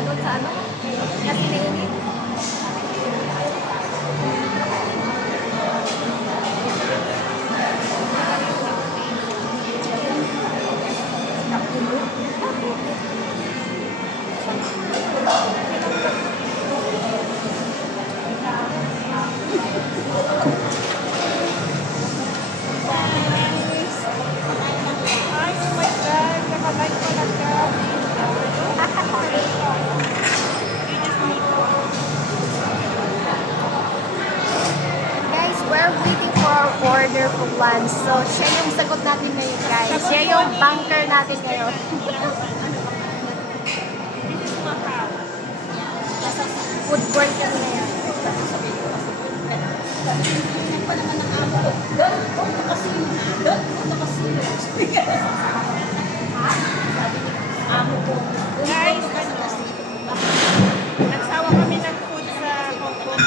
Doon sa ano? Kasi nainit. Order for lunch. So, siya yung sagot natin ngayon, guys. Siya yung banker natin ngayon. Nasa food court yan ngayon. Guys, nagsawa kami ng food sa Hongkong.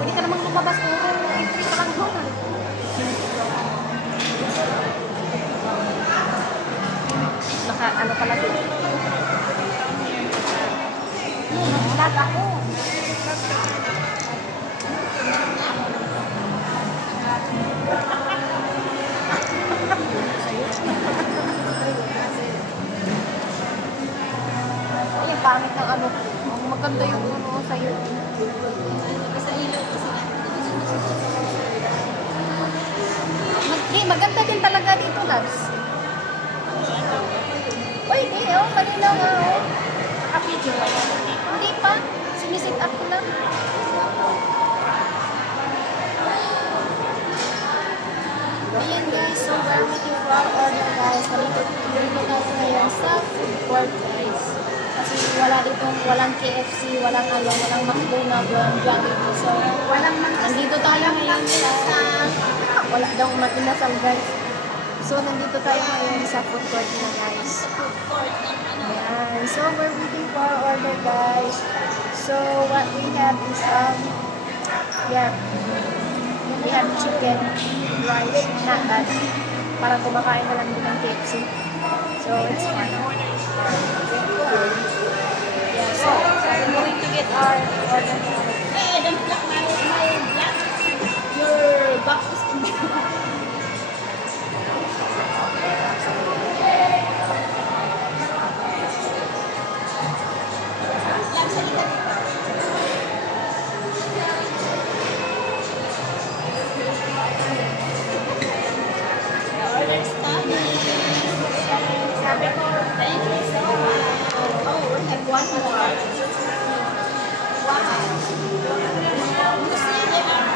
Pwede ka namang lumabas kung entry ka lang doon. Naka, ano pala doon? Lag ako. Ay, pangit ng ano. Maganda yung ano sa'yo. Maganda din talaga dito, Labs. Uy, kanina nga, oh. Naka-video ba yan? Hindi pa. Sinisit up ko lang. Ayan, guys. So, we're waiting for our order, guys. Nandito tayo ngayon sa food court, guys. Kasi walang KFC, walang McDonald's, walang Jollibee. So, nandito tayo ngayon sa... Wala daw matinasal, guys. So, nandito tayo ngayon sa food court na, guys. Ayan. So, we're waiting for our order, guys. So, what we have is, yeah, we have chicken, rice, not bad. Parang kumakain na lang din ng KFC. So, it's fine. Yeah, so, we're going to get our order. Hey, don't block my black. Your box is in there. Sabi ko, Thank you so much. Oh, we have one more. Wow. You see, they are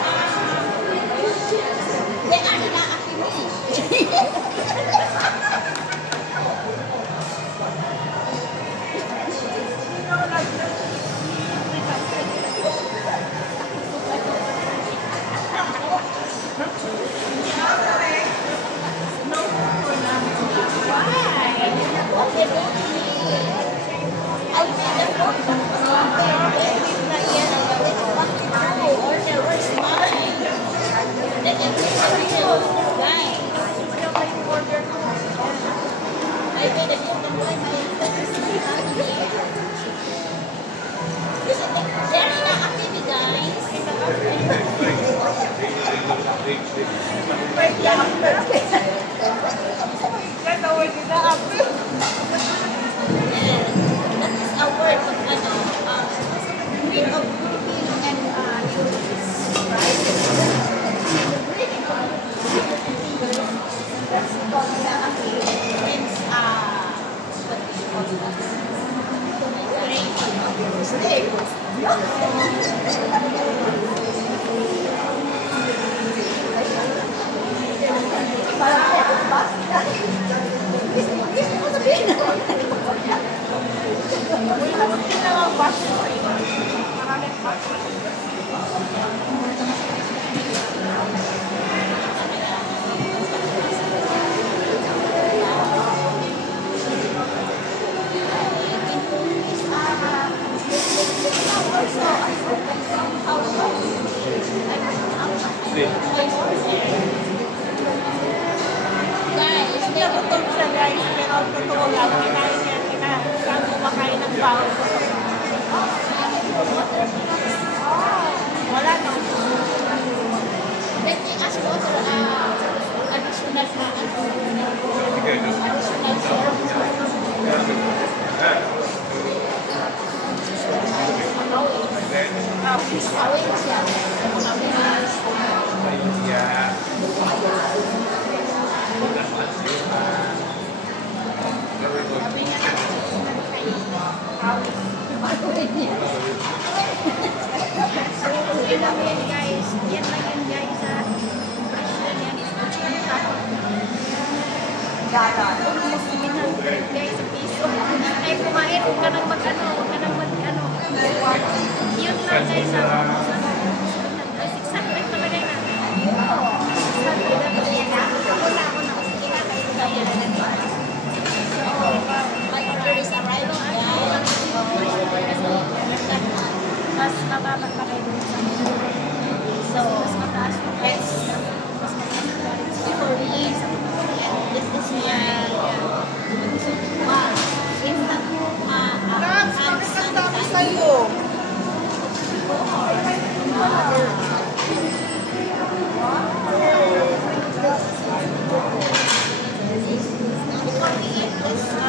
siya guys, pero totoo lang, kinain niya, kinain kumakain ng bawal ko sa wala na. Let me ask water, additional na, away siya. Yan lang yan guys. Yan lang yan guys ha. Presyon yan is 700 guys sa piso. Ay kumain, huwag ka nang mag-ano, huwag ka nang mag-ano. Yun lang guys ha. 600 talaga na. 600 na talaga na. Ako na. Sige na kayo kaya. My order is arriving. Mas mababa pa kayo dun sa so, mas mataas pa kayo. Mas mataas pa kayo. Before we eat, this is wow. Instant hand sanitizer. Before we eat,